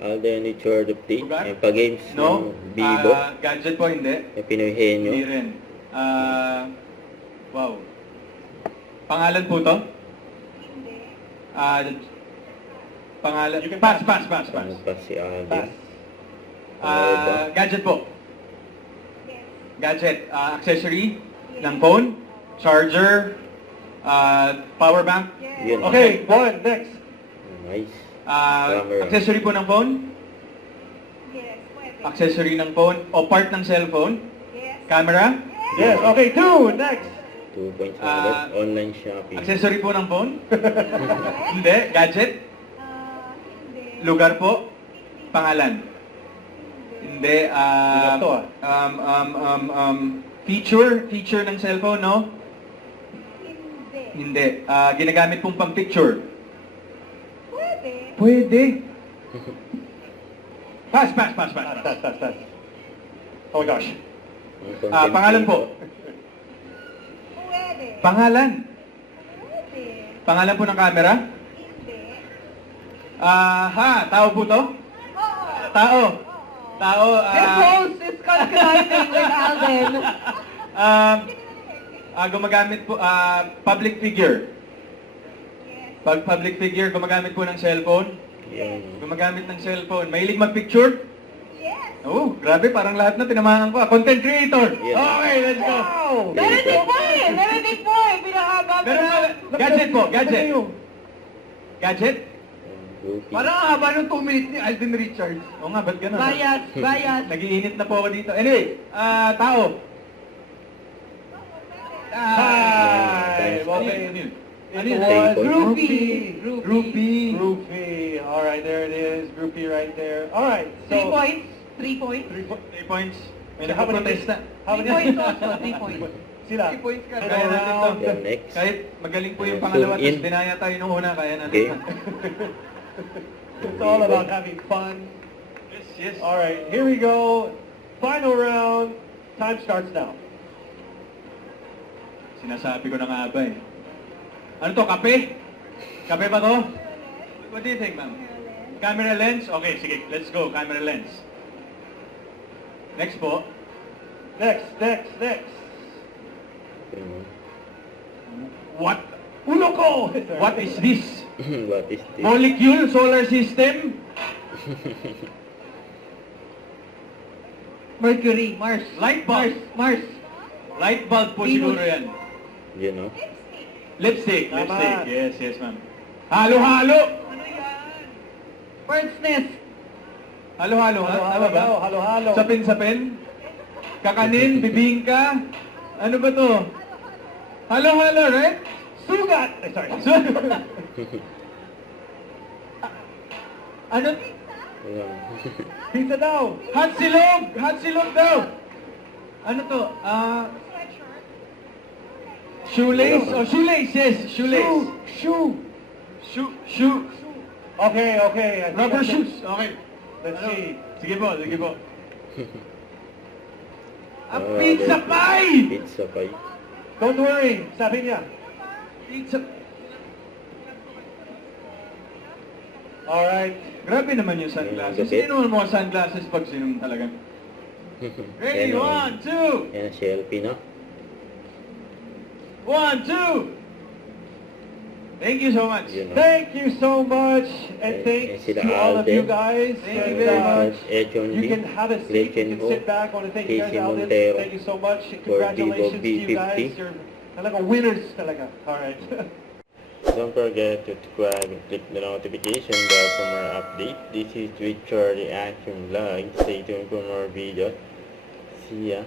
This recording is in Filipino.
Alden Richard update. Lugar? May pa-games No. ng Vivo. Gadget po, hindi. May Pinoy Henyo. Hindi rin. Wow. Pangalan po to? Hindi. Pangalan. You can Pass. Ano pa si Alden? Pass. Gadget po. Yes. Gadget. Accessory ng phone. Charger. Power bank. Yes. Yun. Okay, one, next. Nice. Camera. Accessory po ng phone. Yes. Pwede. Accessory ng phone. O part ng cellphone. Yes. Camera. Yes, okay, two, next. 2 points agad. Online shopping. Accessory po ng phone. Yes. Hindi. Gadget. Hindi. Lugar po. Pangalan. Hindi. Lugar to, Feature ng cellphone, no? Hindi. Hindi. Ginagamit pong pang picture. Pwede. Pwede. Pass. Pass. Oh my gosh. Pangalan po. Pwede. Pangalan. Pwede. Pangalan po ng camera. Hindi. Tao po to? Oo. Tao. Tao. is calculating with Alden. Gumagamit po, public figure. Yes. Pag public figure, gumagamit po ng cellphone. Yan. Gumagamit ng cellphone. Mahilig mag-picture? Yes. Oh, grabe, parang lahat na tinamahan ko. Content creator. Yes. Okay, let's go. Wow! Meron din po eh. Meron din po eh. Pinahaba pa Meron na. pala- Gadget po, gadget. Gadget? Groupie. Parang ang haba ng 2 minutes ni Alden Richards. Oo nga, ba't gano'n? Bias. Nag-iinit na po ako dito. Anyway, tao. Time. Ano Okay. yun? Ano It yun? was Groupie. Groupie. Groupie. All right, there it is. Groupie right there. All right. 3 So, points. 3 points. 3 points. May So how many- nakaprotesta. how 3 many? points also. 3 points. Sila. 3 points ka. Ano Kaya natin to. round? Yan, next. Kahit magaling po yung Zoom pangalawa, in. tapos dinaya tayo nung una, kaya natin. Okay. It's all about having fun. Yes. All right, here we go. Final round. Time starts now. Sinasabi ko na nga ba eh. Ano to, kape? Kape ba to? What do you think, ma'am? Camera lens? Okay, sige, let's go. Camera lens. Next po. Next. Ano? What? Ulo ko! What is this? What is this? Molecule? Solar system? Mercury. Mars. Light bulb? Mars. Light bulb po Venus. siguro yan. You know? Lipstick. Tama. Lipstick. Yes, ma'am. Halo-halo! Ano yan? Bird's nest. Halo-halo, ha? Tama ba? Halo. Sapin-sapin? Kakanin? Bibingka? Ano ba to? Halo-halo, right? Sugat. Sorry. So, ano? Ayan. Pizza daw. Hot silog! Hot silog daw! Ano to? Sweatshirt. Shoelace? Oh, shoelace, yes. Shoelace. Shoe. Shoe. Okay. I think Rubber that's it. shoes. Okay. Let's Ano? see. Sige po. A Ah, pizza okay. pie! Pizza pie. Don't worry. Sabi niya. Pizza... All right. Grabe naman yung sunglasses. Gupit. Sino naman mga sunglasses pag sinom talaga? Ready? Yan, 1, 2! Yan ang selfie, no? 1, 2! Thank you so much. Yun, no? Thank you so much, and thanks sila to all of you Alden. guys. Thank you And, very much. Echon You B. can have a seat. You Lechen can Ho. sit back. I want to thank you guys, Casey Alden. Montero. Thank you so much. For Congratulations to Vivo you guys. V50. You're talaga winners talaga. All right. Don't forget to subscribe and click the notification bell for more updates. This is Richard Reaction Vlog. Stay tuned for more videos. See ya.